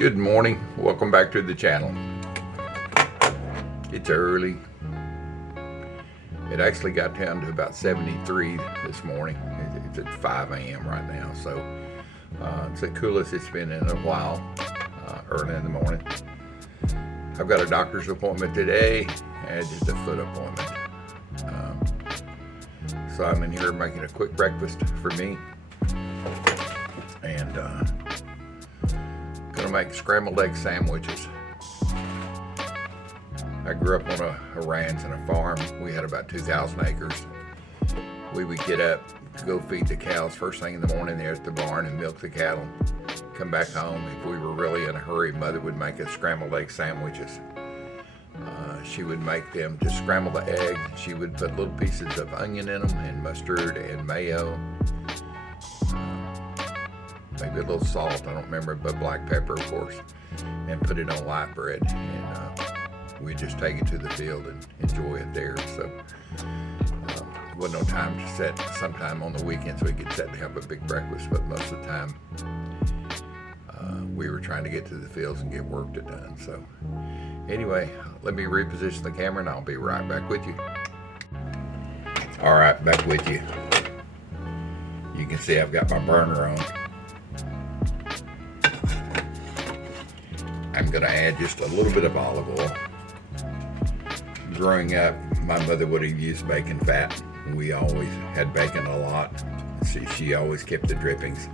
Good morning. Welcome back to the channel. It's early. It actually got down to about 73 this morning. It's at 5 a.m. right now, so it's the coolest it's been in a while, early in the morning. I've got a doctor's appointment today and just a foot appointment. So I'm in here making a quick breakfast for me and gonna make scrambled egg sandwiches. I grew up on a ranch and a farm. We had about 2,000 acres. We would get up, go feed the cows first thing in the morning there at the barn and milk the cattle. Come back home. If we were really in a hurry, Mother would make us scrambled egg sandwiches. She would make them, just scramble the eggs. She would put little pieces of onion in them and mustard and mayo. Maybe a little salt, I don't remember, but black pepper, of course, and put it on light bread. And we just take it to the field and enjoy it there. So wasn't no time to set. Sometime on the weekends we could sit and have a big breakfast, but most of the time we were trying to get to the fields and get work done. So anyway, let me reposition the camera and I'll be right back with you. All right, back with you. You can see I've got my burner on. I'm going to add just a little bit of olive oil. Growing up, my mother would have used bacon fat. We always had bacon a lot. She always kept the drippings.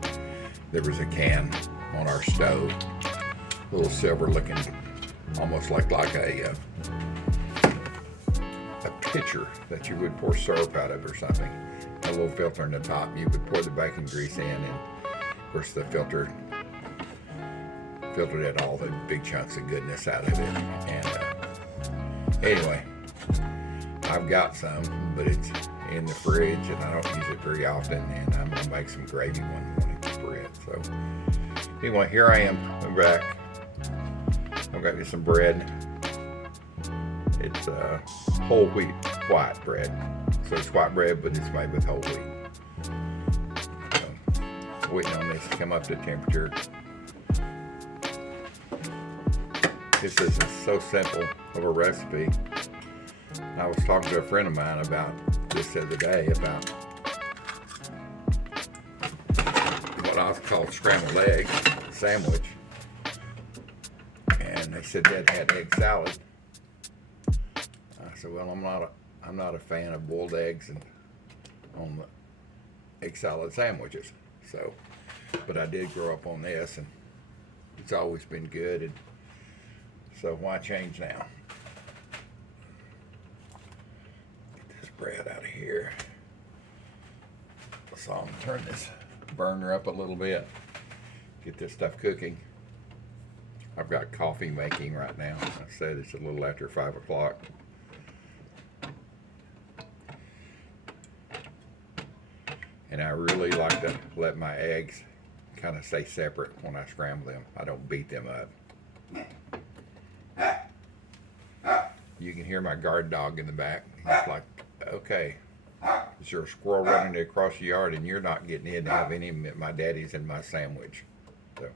There was a can on our stove, a little silver looking, almost like a pitcher that you would pour syrup out of or something. A little filter in the top. You would pour the bacon grease in, and of course the filtered out all the big chunks of goodness out of it. And anyway, I've got some, but it's in the fridge and I don't use it very often, and I'm gonna make some gravy one morning for it. So anyway, here I am. I'm back. I've got me some bread. It's whole wheat white bread. So it's white bread, but it's made with whole wheat. So, waiting on this to come up to temperature. This is so simple of a recipe. I was talking to a friend of mine about this the other day, about what I call scrambled egg sandwich. And they said that had egg salad. I said, well, I'm not a fan of boiled eggs and on the egg salad sandwiches. So, but I did grow up on this, and it's always been good. And so why change now? Get this bread out of here. So I'm gonna turn this burner up a little bit. Get this stuff cooking. I've got coffee making right now. I said it's a little after 5 o'clock. And I really like to let my eggs kind of stay separate when I scramble them. I don't beat them up. You can hear my guard dog in the back. He's like, okay, is there a squirrel running across the yard and you're not getting in to have any of my daddy's in my sandwich? So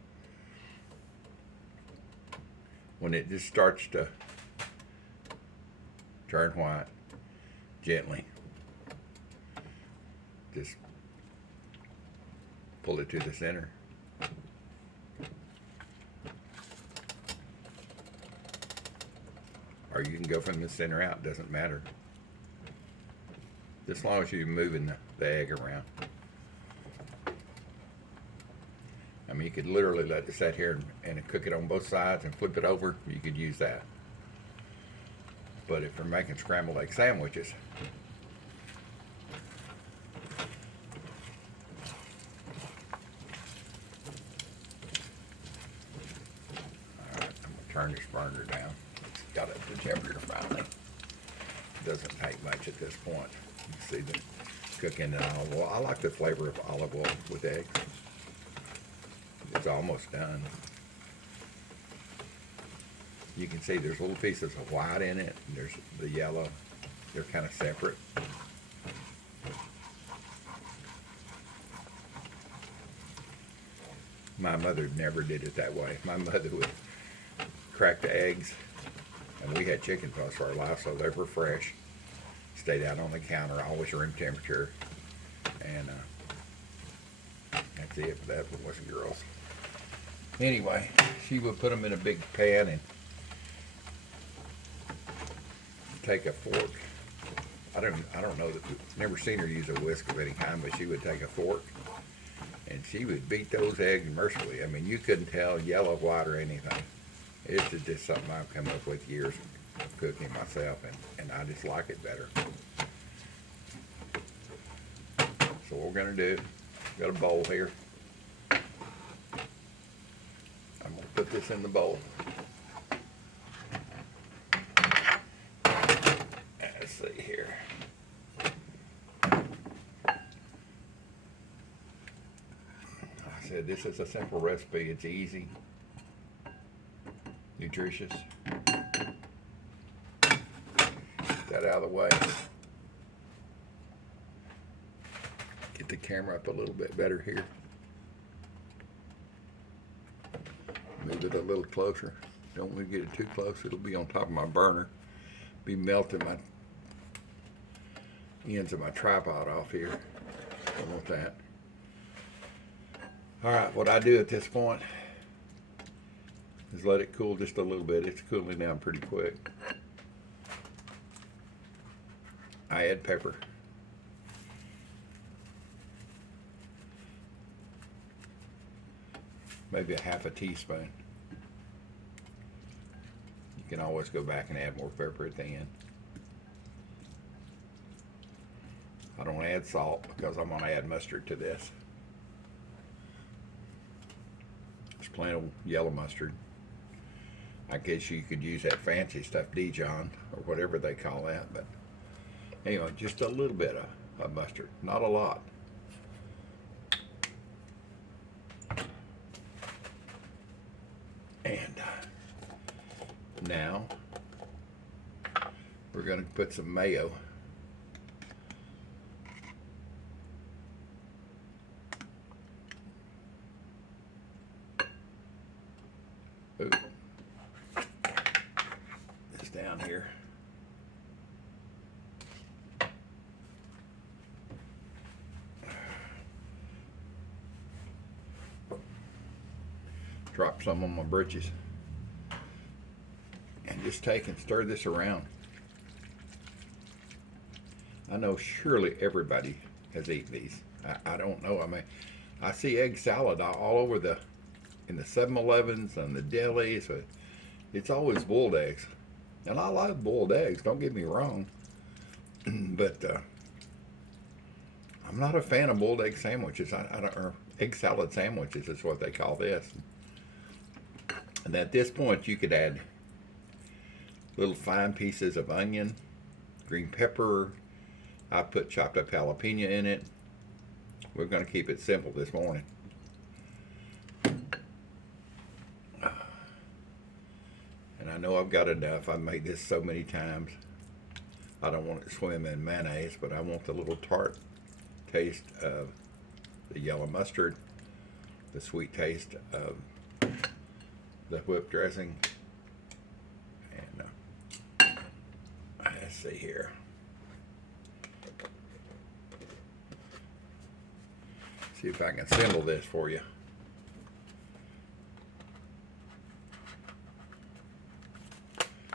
when it just starts to turn white, gently, just pull it to the center. Or you can go from the center out, doesn't matter. Just as long as you're moving the egg around. I mean, you could literally let it sit here and cook it on both sides and flip it over. You could use that. But if you're making scrambled egg sandwiches, all right, I'm gonna turn this burner down. Got up to temperature finally. Doesn't take much at this point. You see the cooking in olive oil. I like the flavor of olive oil with eggs. It's almost done. You can see there's little pieces of white in it, and there's the yellow. They're kind of separate. My mother never did it that way. My mother would crack the eggs, and we had chickens most of our life, so they were fresh. Stayed out on the counter, always room temperature, and that's it for that for boys and girls. Anyway, she would put them in a big pan and take a fork. I don't know that, never seen her use a whisk of any kind, but she would take a fork and she would beat those eggs mercifully. I mean, you couldn't tell yellow, white, or anything. It's just something I've come up with years of cooking myself, and I just like it better. So what we're gonna do, got a bowl here. I'm gonna put this in the bowl. Let's see here. I said this is a simple recipe. It's easy, nutritious. Get that out of the way. Get the camera up a little bit better here. Move it a little closer. Don't want to get it too close. It'll be on top of my burner. Be melting my ends of my tripod off here. Don't want that. All right, what I do at this point is let it cool just a little bit. It's cooling down pretty quick. I add pepper. Maybe a half a teaspoon. You can always go back and add more pepper at the end. I don't add salt because I'm going to add mustard to this. Just plain old yellow mustard. I guess you could use that fancy stuff, Dijon, or whatever they call that, but anyway, just a little bit of mustard, not a lot. And now we're going to put some mayo. Ooh. This down here. Drop some on my britches. And just take and stir this around. I know surely everybody has eaten these. I don't know. I mean, I see egg salad all over in the 7-Elevens and the delis. It's always boiled eggs. And I like boiled eggs, don't get me wrong. But I'm not a fan of boiled egg sandwiches. Or egg salad sandwiches is what they call this. And at this point, you could add little fine pieces of onion, green pepper. I put chopped up jalapeno in it. We're going to keep it simple this morning. And I know I've got enough. I've made this so many times. I don't want it to swim in mayonnaise, but I want the little tart taste of the yellow mustard, the sweet taste of the whipped dressing, and let's see here. See if I can assemble this for you.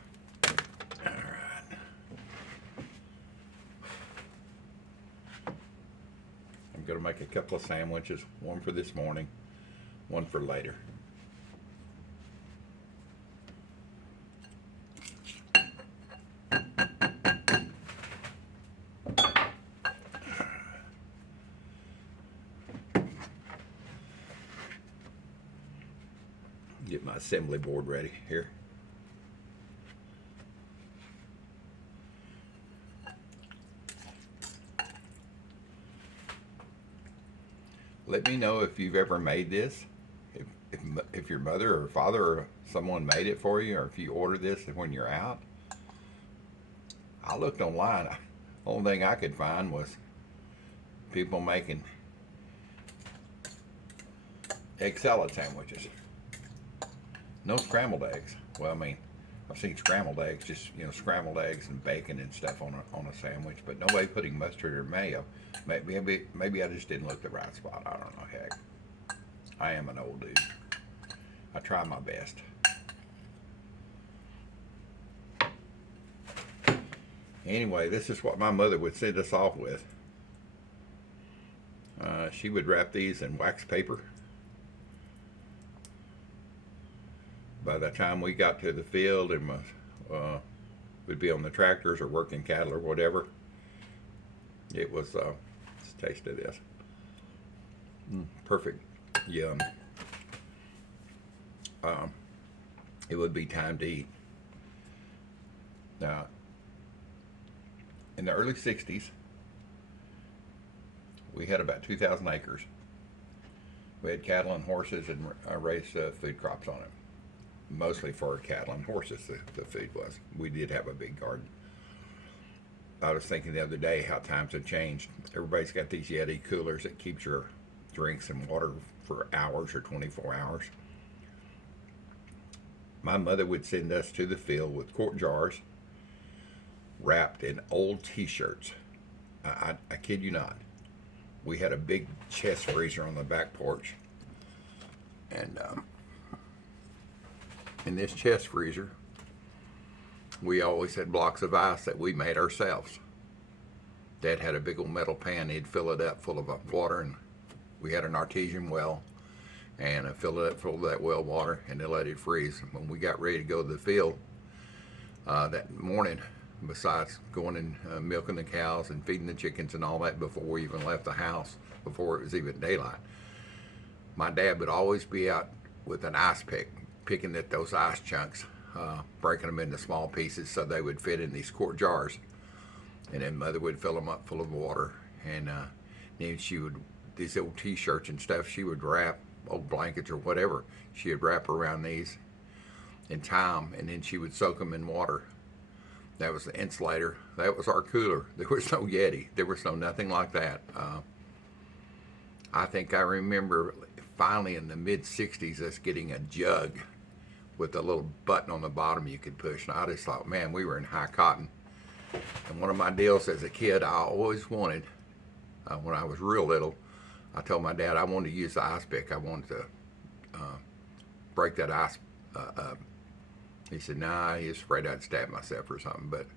All right. I'm going to make a couple of sandwiches, one for this morning, one for later. Get my assembly board ready here. Let me know if you've ever made this. If your mother or father or someone made it for you, or if you order this when you're out. I looked online. The only thing I could find was people making egg salad sandwiches. No scrambled eggs. Well, I mean, I've seen scrambled eggs, just scrambled eggs and bacon and stuff on a sandwich, but nobody putting mustard or mayo. Maybe I just didn't look the right spot. I don't know. Heck, I am an old dude. I try my best. Anyway, this is what my mother would send us off with. She would wrap these in wax paper. By the time we got to the field and would be on the tractors or working cattle or whatever, it was, let's taste of this. Perfect. Yum. It would be time to eat. Now, in the early 60s, we had about 2,000 acres. We had cattle and horses and raised food crops on it. Mostly for cattle and horses, the food was. We did have a big garden. I was thinking the other day how times have changed. Everybody's got these Yeti coolers that keeps your drinks and water for hours or 24 hours. My mother would send us to the field with quart jars wrapped in old t-shirts. I kid you not. We had a big chest freezer on the back porch. And in this chest freezer, we always had blocks of ice that we made ourselves. Dad had a big old metal pan. He'd fill it up full of water, and we had an artesian well, and fill it up full of that well water, and then let it freeze. When we got ready to go to the field that morning, besides going and milking the cows and feeding the chickens and all that before we even left the house, before it was even daylight, my dad would always be out with an ice pick, picking at those ice chunks, breaking them into small pieces so they would fit in these quart jars. And then Mother would fill them up full of water, and then she would, these old t-shirts and stuff, she would wrap, old blankets or whatever, she would wrap around these in time, and then she would soak them in water. That was the insulator. That was our cooler. There was no Yeti. There was nothing like that. I think I remember finally in the mid-60s us getting a jug with a little button on the bottom you could push. And I just thought, man, we were in high cotton. And one of my deals as a kid, I always wanted, when I was real little, I told my dad I wanted to use the ice pick. I wanted to break that ice up. He said, nah, he was afraid I'd stab myself or something. But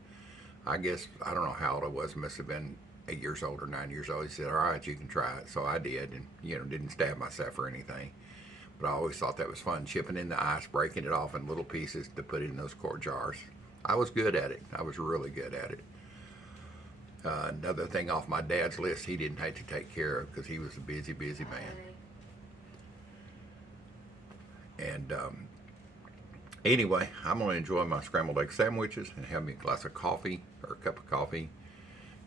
I guess, I don't know how old I was, must have been 8 years old or 9 years old. He said, all right, you can try it. So I did, and didn't stab myself or anything. But I always thought that was fun, chipping in the ice, breaking it off in little pieces to put in those quart jars. I was good at it. I was really good at it. Another thing off my dad's list he didn't have to take care of because he was a busy, busy man. And anyway, I'm going to enjoy my scrambled egg sandwiches and have me a glass of coffee or a cup of coffee.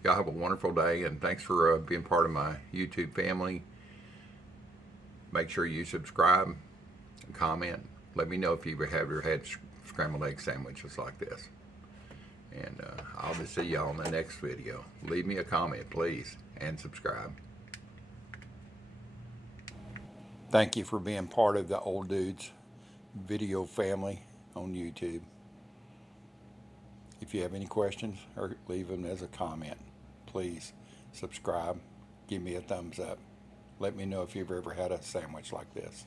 Y'all have a wonderful day, and thanks for being part of my YouTube family. Make sure you subscribe and comment. Let me know if you've ever had scrambled egg sandwiches like this. And I'll just see y'all in the next video. Leave me a comment, please, and subscribe. Thank you for being part of the Old Dudes video family on YouTube. If you have any questions, or leave them as a comment, please subscribe, give me a thumbs up. Let me know if you've ever had a sandwich like this.